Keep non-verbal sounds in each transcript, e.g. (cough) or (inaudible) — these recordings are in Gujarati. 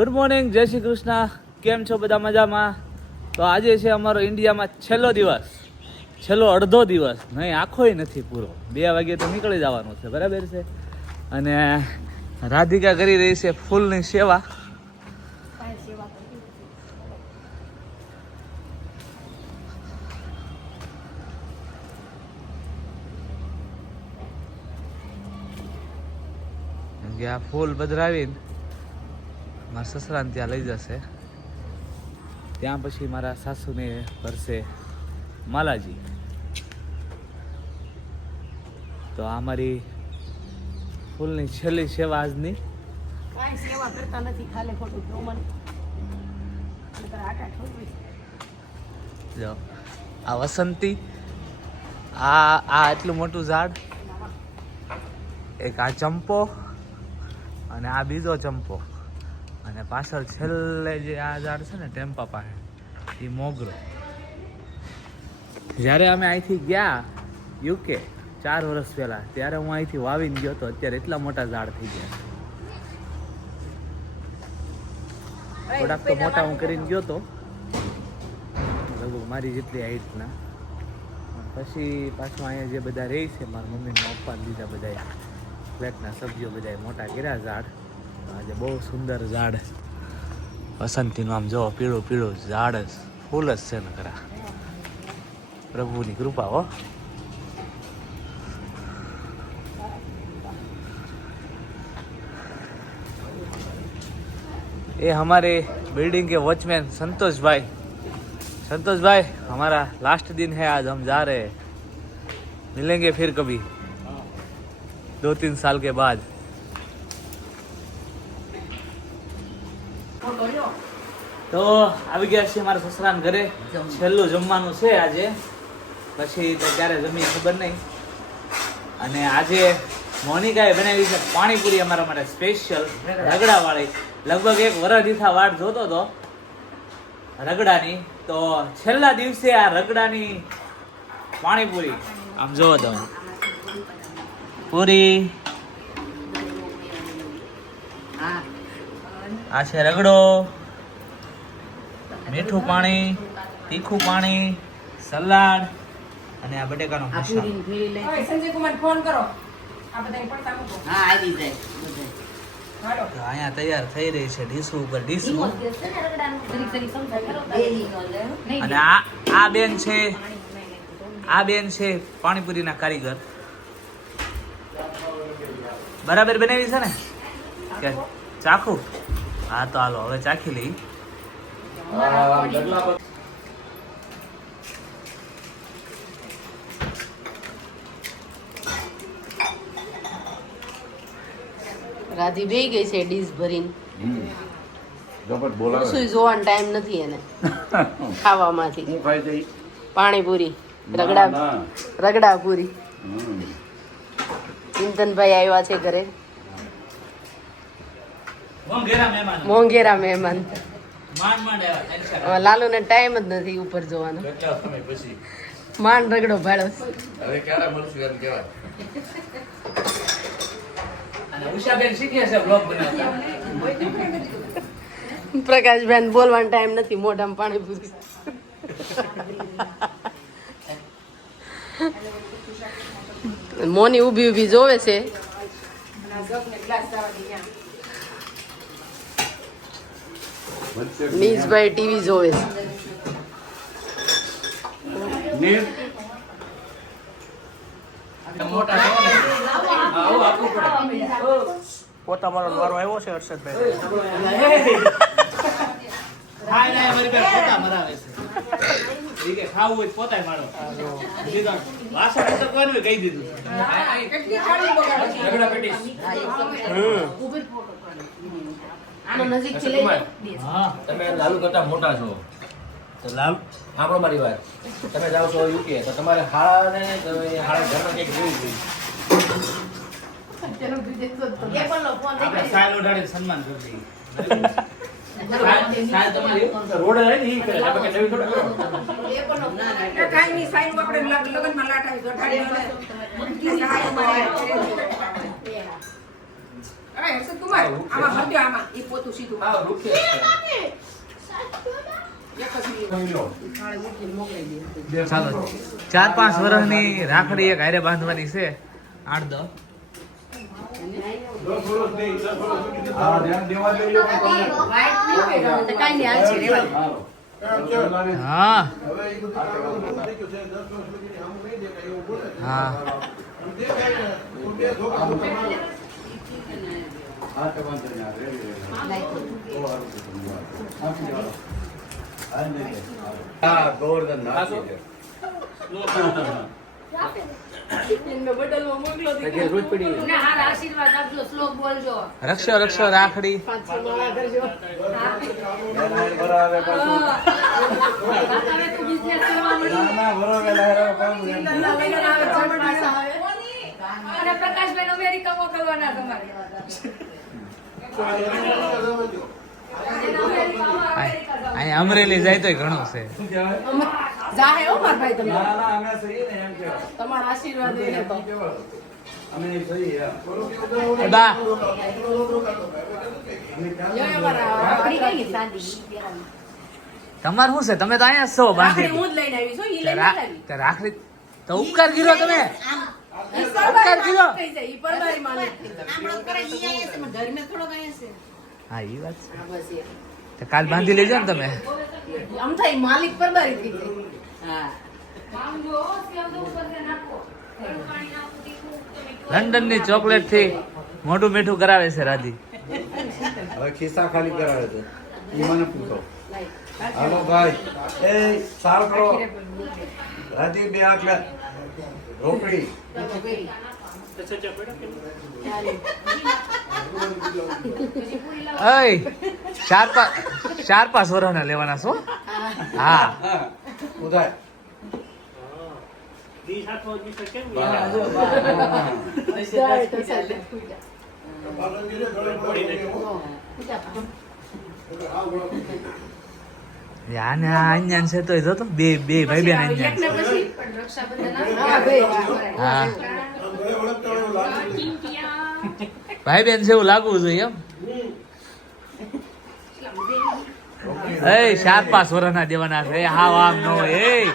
ગુડ મોર્નિંગ જય શ્રી કૃષ્ણ. કેમ છો બધા મજામાં? તો આજે છે અમારો ઇન્ડિયામાં છેલ્લો દિવસ. છેલ્લો અડધો દિવસ. નહીં, આખોય નથી પૂરો. બે વાગે તો નીકળી જવાનું છે, બરાબર છે? અને રાધિકા કરી રહી છે ફૂલની સેવા. આ ફૂલ પધરાવીને મારા સસરાને ત્યાં લઈ જશે. ત્યાં પછી મારા સાસુને ભરશે માલાજી. તો આ મારી ફૂલની છેલ્લી સેવા આજની. સેવા કરતા નથી ખાલી ખોટું. જો આ વસંતી આ આ એટલું મોટું ઝાડ એક આ ચંપો અને આ બીજો ચંપો. અને પાછળ છેલ્લે જે આ ઝાડ છે ને ટેમ્પા પાસે એ મોગરો. જ્યારે અમે અહીંથી ગયા યુકે ચાર વર્ષ પહેલા ત્યારે હું અહીંથી વાવીને ગયો તો અત્યારે એટલા મોટા ઝાડ થઈ ગયા. થોડાક તો મોટા હું કરીને ગયો તો. લગભગ મારી જેટલી હાઈટના પછી પાછું અહીંયા જે બધા રહે છે મારા મમ્મી ને પપ્પા બીજા બધા ફ્લેટના સભ્યો બધા મોટા કર્યા ઝાડ. આજે બહુ સુંદર ઝાડ વસંતીનું આમ જો પીળું પીળું ઝાડ જ ફૂલ જ છે ને ખરા પ્રભુની કૃપા હો ये हमारे बिल्डिंग के वॉचमैन संतोष भाई संतोष भाई हमारा लास्ट दिन है आज हम जा रहे हैं मिलेंगे फिर कभी दो तीन साल के बाद તો આવી ગયા છે મારા સસરાના ઘરે. છેલ્લું જમવાનું છે આજે. પછી તો ક્યારે જમી ખબર નહીં. અને આજે મોનિકાએ બનાવી છે પાણીપુરી અમારા માટે સ્પેશિયલ રગડાવાળી. લગભગ એક વરસ દીઠા વાટ જોતો હતો રગડાની. તો છેલ્લા દિવસે આ રગડાની પાણીપુરી. આમ જોવો તમે. પૂરી. આ છે રગડો. મીઠું પાણી તીખું પાણી સલાડ અને આ બટેકાનો સંજય કુમાર ફોન કરો. આ બધા પડતા મૂકો હા આવી જાય તો અહીંયા તૈયાર થઈ રહી છે ડીશું ઉપર ડીશું અને આ આ બેન છે આ બેન છે પાણીપુરીના કારીગર. બરાબર બનાવી છે ને? કે ચાખું? હા તો હાલો હવે ચાખી લઈ. રાધી બે ગઈ છે ડીશ ભરીને. રસોઈ જોવાનો ટાઈમ નથી એને. (laughs) ખાવામાંથી. હું ખાઈ જઈ. પાણીપુરી રગડા રગડા પૂરી ચિંતનભાઈ આવ્યા છે ઘરે. મહેમાન. મોંઘેરા મહેમાન. માંડ ને હવે લાલુને ટાઈમ જ નથી ઉપર જોવાનો. કેટલા સમય પછી? માંડ રગડો ભાડો હવે ક્યારે મળશું એમ બનાવતા. પ્રકાશબેન બોલવાનો ટાઈમ નથી મોઢામાં પાણીપુરી મોની ઊભી ઊભી જોવે છે. નીજભાઈ ટીવી જોવે છે નીર મોટા આવું આપવું પડે પોતા મારો. વારો આવ્યો છે હર્ષદભાઈ કહી દીધું. લઈ લો. તમે લાલુ કરતા મોટા છો. તો લાલ. સાંભળો મારી વાત. તમે જાઓ છો યુકે તો તમારે હાળા ઘરમાં કંઈક જોવું જોઈએ એ પણ લો, ફોન આપણે નહીં સાયલ ઓઢાડીને સન્માન કરી દઈએ. સાયલ સાયલ તમારી રોડ રહે ને ઈ કરે આપણે કંઈ નવી થોડા કરો? કરી. એ પણ લો. ના, ના, એ કાંઈ નહીં, સાઈન આપણે લગ- લગનમાં લાટાવી ગઠાડી અને બીજી હાય મળે. અરે હર્ષદ કુમાર આમાં ભરજો આમાં પોતું સીધું હા, રૂખી ચાર પાંચ વર્ષની રાખડી એક હારે બાંધવાની છે. આઠ દસ. હા. હા. હા ને, તમારે હા, ગોવર્ધન બોલજો રક્ષો રક્ષો રાખડી. મળી ના, ના, યાર, કામ પ્રકાશભાઈ મોકલવાના તમારે. અહીંયા અમરેલી જાય તોય ઘણું છે. શું જાહે હો માર ભાઈ તમે ના, ના, અમે સહી ને એમ કહેવાય. તમારા આશીર્વાદ એને તો અમે સહી. બા. શું છે? તમે તો અહીંયા છો બાંધી હું જ લઈને આવી છું ઈ તે લઈને રા- લાવી તે રાખડી તો ઉપકાર કર્યો તમે? હા એ વાત છે. કાલ બાંધી લેજો ને તમે. આમ થાય માલિક પરબારી થઈ જાય. લંડનની ચોકલેટથી મોઢું મીઠું કરાવે છે રાધી. હવે ખિસ્સા ખાલી કરાવે છે. એ મને પૂછો. હાલો ભાઈ. એ સાર કરો. રાધી બે આંકડા. રોકડી. ચાર પાંચ ચાર પાંચ વર્ષના લેવાના છો? હા. કેમ હા. જાય તો ચાલે. પાલનગીરે ગળે પડે એવું. આને આ અંજાન છે તોય જો તો બે બે ભાઈ બેન પછી હા. હા. ભાઈ બેન છે એવું લાગવું જોઈએ એમ. એ ચાર પાંચ વર્ષના દેવાના છે. એ હાવ આમ નો એ.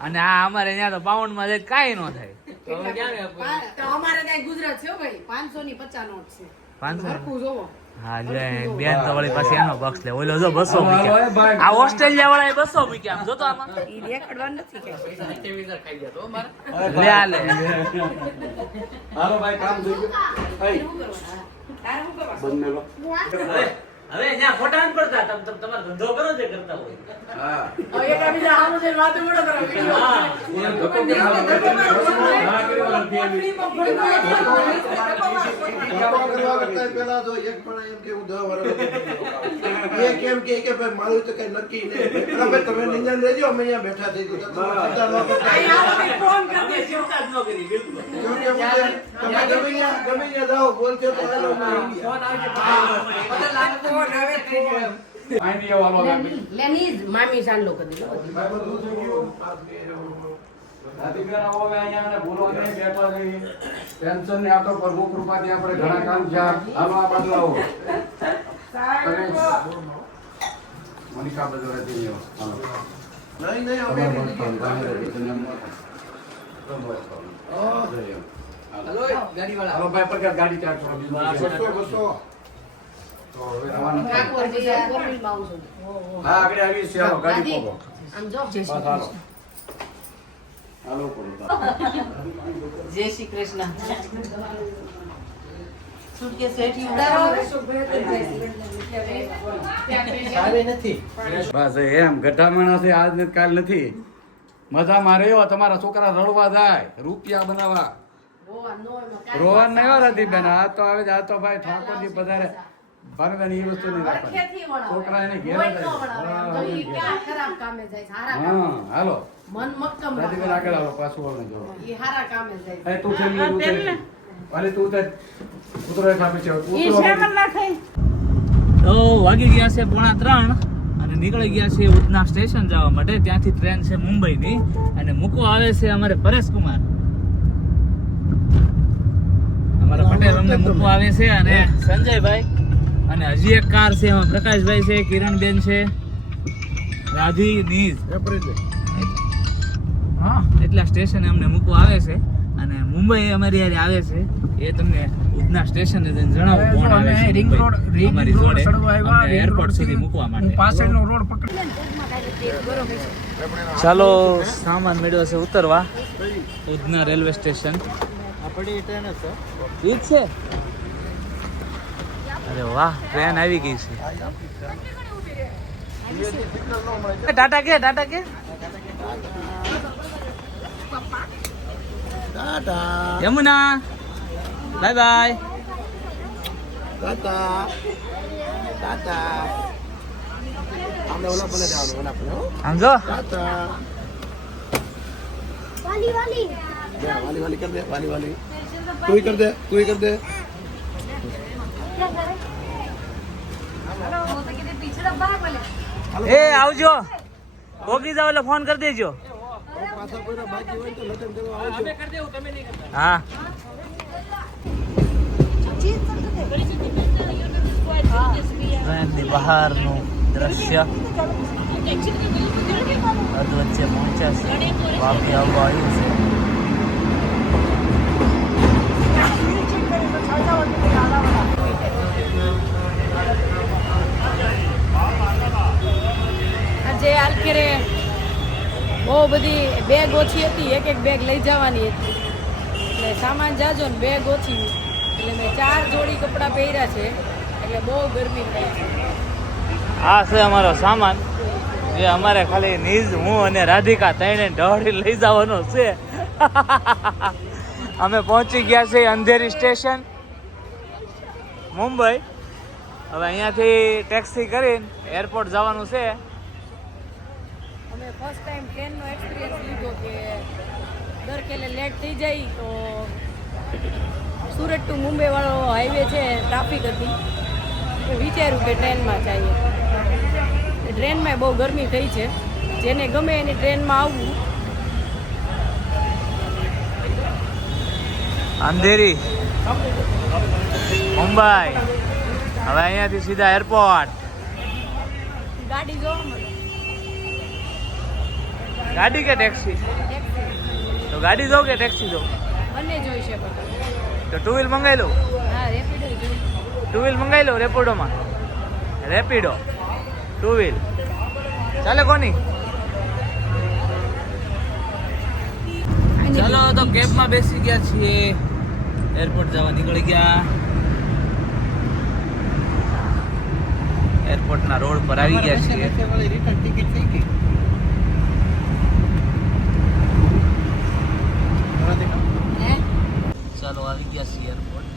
અને આ અમારે અહીંયા તો પાઉન્ડમાં જાય કાંઈ નો થાય. તો તો અમારે ત્યાં ગુજરાત છે હો ભાઈ. પાંચસો ની પચાસ નોટ છે. પાંચસો? હા જો એ બેન તો વળી પાછી એનો પક્ષ લે. ઓલો જો બસો મૂક્યા. આ ઓસ્ટ્રેલિયા વાળા બસો મૂક્યા આમ જોતો આમાં. ઈ દેખાડવાનું નથી કે. ખાઈ ગયા તો મારે લે આ લે. હાલો ભાઈ કામ થઈ ગયું. તારે શું કરવા બંને લો. હવે અહીંયા ફોટા પડતા તમ તમ તમારો ધંધો કરો જે કરતા હોય. હા. હવે એકબીજા હાલો જે વાતો મોડો કરો વીડિયો. એ ધક્કો કર્યો, ના કર્યો, ધક્કો કરવા કરતા પહેલા તો એક પણ એમ કે હું દસ વર્ષ એ કેમ કે કે ભાઈ મારું તો કઈ નક્કી નહીં. અરે ભાઈ તમે નિંજન રહેજો અમે અહીંયા બેઠા થઈ ગયું. તમે ચિંતા ન કરતા. અહીં ફોન કરી દેજો. કેમ કે મુજે તમે ગમે ત્યાં ગમે ત્યાં જાઓ બોલશો તો થઈ મામી ચાંદલો કરી દો. હવે અહીંયા ભૂલો નહીં, બેઠા નહીં. ટેન્શન નહીં, આ તો પ્રભુ કૃપાથી આપણે ઘણા કામ મનિકા નહીં નહીં અમે હાલો. જય એમ. હાલો. હલો ગાડી ભાઈ છે? બસો. બસો આવું છું. હા આગળ આવી છે ગાડી પોગો આમ જો. બસ હાલો. હાલો જય શ્રી કૃષ્ણ. બસ એમ ગઢા માણસ છે આજ કાલ નથી. મજામાં રહ્યો તમારા છોકરા રડવા જાય. રૂપિયા બનાવવા. રોવા નો એમાં કાંઈ નહીં હો રતિબેન આ તો હવે આ તો ભાઈ ઠાકોરજી પધારે. ભાગવાની એ વસ્તુ નહીં રાખવાની. છોકરા એને ઘેર. હા હાલો. મન મક્કમ રતિબેન આગળ આવો પાછું વળને જો ઈ હારા કામે જાય. છે. તું છે તું છે. અરે તું તે ઉતરો એક આપી છે. ઉતરો તો વાગી ગયા છે પોણા ત્રણ અને નીકળી ગયા છે ઉધના સ્ટેશન જવા માટે. ત્યાંથી ટ્રેન છે મુંબઈની અને મૂકવા આવે છે અમારે પરેશકુમાર. અમારા પટેલ અમને મૂકવા આવે છે અને સંજયભાઈ અને હજી એક કાર છે એમાં પ્રકાશભાઈ છે કિરણબેન છે રાધી નીઝ એટલા સ્ટેશને અમને મૂકવા આવે છે. અને મુંબઈ અમારી યારે આવે છે. એ તમને ઉધના સ્ટેશને જઈને જણાવો કોણ આવે છે રિંગ રોડ રિંગ રોડ આવ્યા રોડ એરપોર્ટ સુધી મૂકવા માટે. પાછળનો રોડ પકડી ચાલો સામાન મેળવ્યો છે ઉતરવા. Udhna railway station. ઈ ટ્રેન છે? અરે વાહ ટ્રેન આવી ગઈ છે. ટાટા કે ટાટા કે? Tata Yamuna bye bye tata tata આપણે ઓલા પર જવાનું જો ટાટા વાલી વાલી વાલી વાલી કર દે વાલી વાલી તું કર દે તું કર દે એ આવજો. ઓગી જાવ એટલે ફોન કરી દેજો. પાછા કોઈના બાકી હોય તો લગ્ન દેવા આવજો હા. ટ્રેનની બહારનું દ્રશ્ય. અધ વચ્ચે પહોંચ્યા છે વાપી આવવા આવ્યું છે આજે આલકેરે બહુ બધી બેગ ઓછી હતી, એક એક બેગ લઈ જવાની હતી. એટલે સામાન જાજો ને બેગ ઓછી. એટલે મેં ચાર જોડી કપડાં પહેર્યા છે, એટલે બહુ ગરમી થાય છે. આ છે અમારો સામાન. જે અમારે ખાલી નીજ, હું અને રાધિકા ત્રણે ઢળી લઈ જવાનો છે. (laughs) અમે પહોંચી ગયા છે અંધેરી સ્ટેશન, મુંબઈ. હવે અહીંયાથી ટેક્સી કરીને એરપોર્ટ જવાનું છે. અમે ફર્સ્ટ ટાઈમ ટ્રેનનો એક્સપિરિયન્સ લીધો કે દર કેલે લેટ થઈ જાય તો સુરત ટુ મુંબઈ વાળો હાઈવે છે ટ્રાફિક હતી. વિચાર્યું કે ટ્રેનમાં જઈએ. ટ્રેનમાં બહુ ગરમી થઈ છે. જેને ગમે એની ટ્રેનમાં આવવું. અંધેરી. મુંબઈ. હવે અહીંયાથી સીધા એરપોર્ટ ગાડી જોવા મળે. ગાડી કે ટેક્સી તો ગાડી જો કે ટેક્સી જો બંને જોઈ શકો. તો ટુ વ્હીલ મંગાવી લઉં હા રેપિડો જોઈ ટુ વ્હીલ મંગાવી લઉં રેપિડોમાં? રેપિડો. ટુ વ્હીલ ચાલે કોની? ચાલો તો કેબમાં બેસી ગયા છીએ. એરપોર્ટ જવા નીકળી ગયા. એરપોર્ટના રોડ પર આવી ગયા છીએ હે ચાલો આવી ગયા છીએ એરપોર્ટ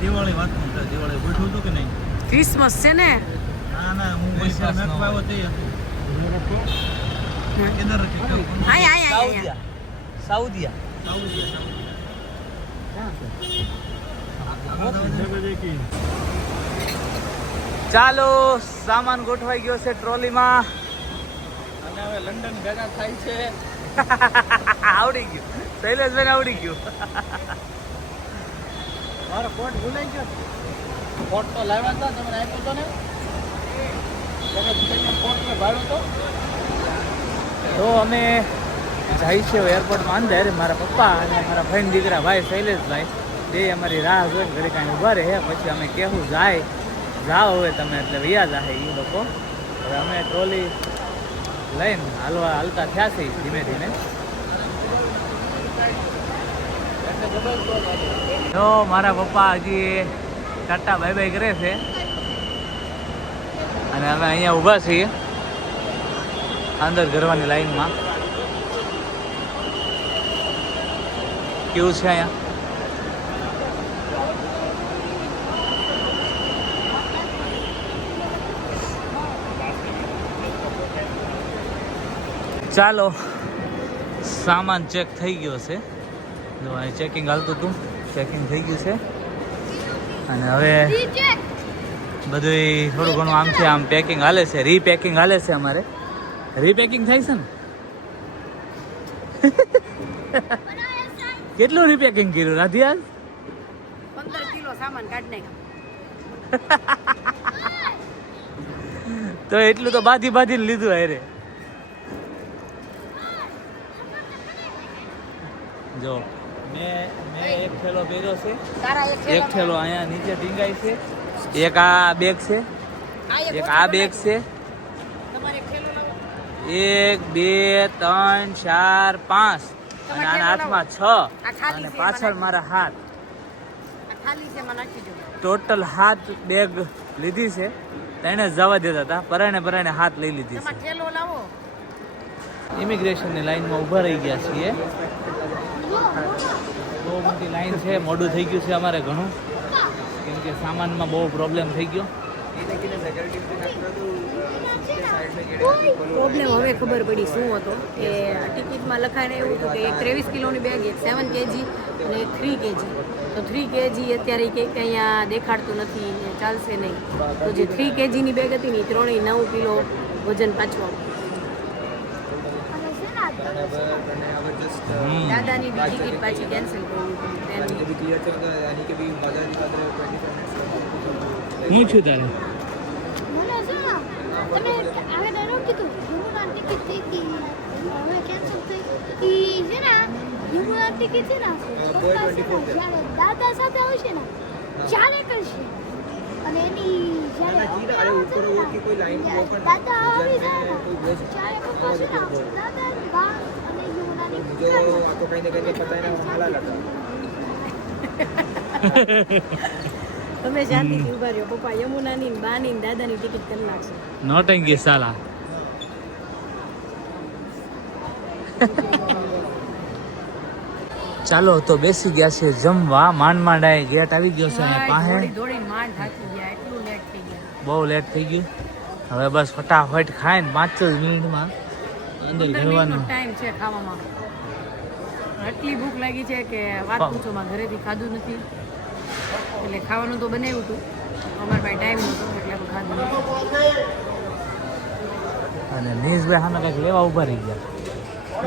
દિવાળી વાત કરતા દિવાળી ગોઠવું હતું કે નહીં ક્રિસમસ છે ને? ના ના હું પૈસા નો આવ્યો તે કેદાર આય આય આય. સાઉદિયા. સાઉદિયા. ચાલો સામાન ગોઠવાઈ ગયો છે ટ્રોલીમાં. અને હવે લંડન ભેગા થાય છે. (laughs) આવડી ગયું. શૈલેષભાઈ આવડી ગયું. મારો કોટ ભૂલાઈ ગયો. કોટ તો લાવ્યા હતા તમે આપ્યો તો ને? કોટ મેં ભાડ્યો તો તો? અમે જાય છે એરપોર્ટમાં અંદર મારા પપ્પા અને મારા ભાઈ દીકરા, ભાઈ શૈલેષભાઈ, બે અમારી રાહ જોઈને ઘરે કાંઈ ઊભા રહે પછી અમે કેવું જાય, જાઓ હવે તમે. એટલે વૈયા જાહે એ લોકો. હવે અમે ટ્રોલી લઈને હાલવા હાલતા થયા છે ધીમે ધીમે. તો મારા પપ્પા હજી ટાટા બાય બાય કરે છે. અને અમે અહીંયા ઊભા છીએ. અંદર ઘરવાની લાઈનમાં. કેવું છે અહીંયા? ચાલો, સામાન ચેક થઈ ગયો છે. જો અહીં ચેકિંગ હાલતું હતું ચેકિંગ થઈ ગયું છે. અને હવે બધું થોડું ઘણું આમથી આમ પેકિંગ હાલે છે રીપેકિંગ હાલે છે અમારે. રીપેકિંગ થાય છે ને? (laughs) કેટલું રીપેકિંગ કર્યું રાધિયા પંદર કિલો સામાન કાઢી (laughs) તો એટલું તો બાધી બાંધીને લીધું અરે જો મેં એક થેલો પહેર્યો છે. એક થેલો અહીંયા નીચે ઢીંગાય છે. એક આ બેગ છે. એક આ બેગ છે. એક બે ત્રણ ચાર પાંચ. અને આના હાથમાં છ. અને પાછળ મારા હાથ. ટોટલ હાથ બેગ લીધી છે. તેને જવા દેતા હતા. પરાણે પરાણે હાથ લઈ લીધી છે. ઇમિગ્રેશનની લાઈનમાં ઊભા રહી ગયા છીએ. મોટી લાઈન છે, મોડું થઈ ગયું છે અમારે ઘણું. કેમ કે સામાનમાં બહુ પ્રોબ્લેમ થઈ ગયો. પ્રોબ્લેમ હવે ખબર પડી શું હતો કે ટિકિટમાં લખાઈને એવું હતું કે એક ત્રેવીસ કિલોની બેગ એક સેવન કેજી અને એક થ્રી કેજી તો થ્રી કેજી અત્યારે કંઈક અહીંયા દેખાડતું નથી, ચાલશે નહીં. તો જે થ્રી કેજીની બેગ હતી ને, એ ત્રણેય નવ કિલો વજન પાછું દાદાની ટિકિટ પાછી કેન્સલ હું છું તારે? છે તમે ડાયરેક્ટ કીધું યમુના ટિકિટ થઈ ગઈ. હવે કેન્સલ થઈ ઈ છે ને યમુના ટિકિટ છે ને દાદા સાથે આવશે ને ચાલે કરશે. અને એની જ્યારે પપ્પા આવશે ને, જ્યારે દાદા આવી જાય. જો આ તો કઈ ને દાદાની બા હાલા યમુનાની તમે શાંતિથી ઊભા રહ્યો પપ્પા યમુનાની ને બાની દાદાની ટિકિટ કરી નાખશે. નોટંકી સાલા. ચાલો તો બેસી ગયા છે જમવા. માંડ માંડ આય ગેટ આવી ગયો છે અને પાસે. બહુ લેટ થઈ ગયું. હવે બસ ફટાફટ ખાઈને પાંચ જ મિનિટમાં અંદર ઘરવાનું ટાઈમ છે ખાવામાં. આટલી ભૂખ લાગી છે કે વાત પૂછો માં ઘરેથી ખાધું નથી. એટલે ખાવાનું તો બનાવ્યું હતું. અમારા પાસે ટાઈમ નહોતો એટલે ખાધું અને નીશભાઈ સામે કંઈક લેવા ઊભા રહી ગયા.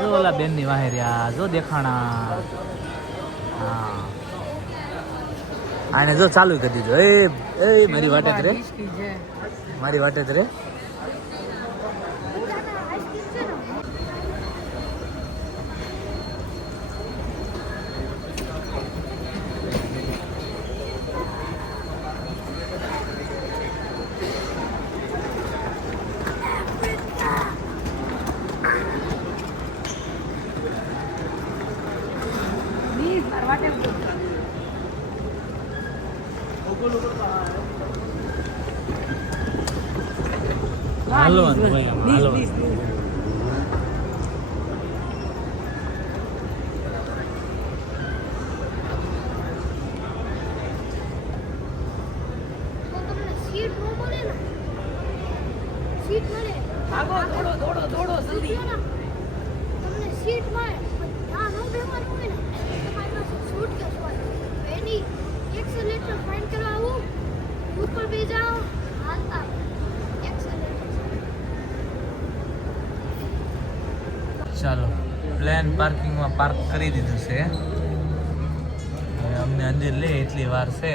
જો ઓલા બેનની વાહે રહ્યા. જો દેખાણા. હા. આને જો ચાલુ કરી દીધું. એ એ મારી વાટે રે. મારી વાટે રે. પ્લીઝ મારા માટે ઊભો. હાલવાનું ભાઈ આમ, Please, હાલવાનું. please, please. તો તમને સીટ ન મળે ને સીટ મળે ભાગો દોડો દોડો દોડો જલ્દી જો ને, તમને સીટ મળે પણ ત્યાં ન બેવાનું હોય ને તમારી પાસે suitcase હોય તો એની એક્સેલેટર ફાઇન્ડ કરવા આવું ઉપર બે જાઓ હાલતા ચાલો પ્લેન પાર્કિંગમાં પાર્ક કરી દીધું છે. અમને અંદર લે એટલી વાર છે.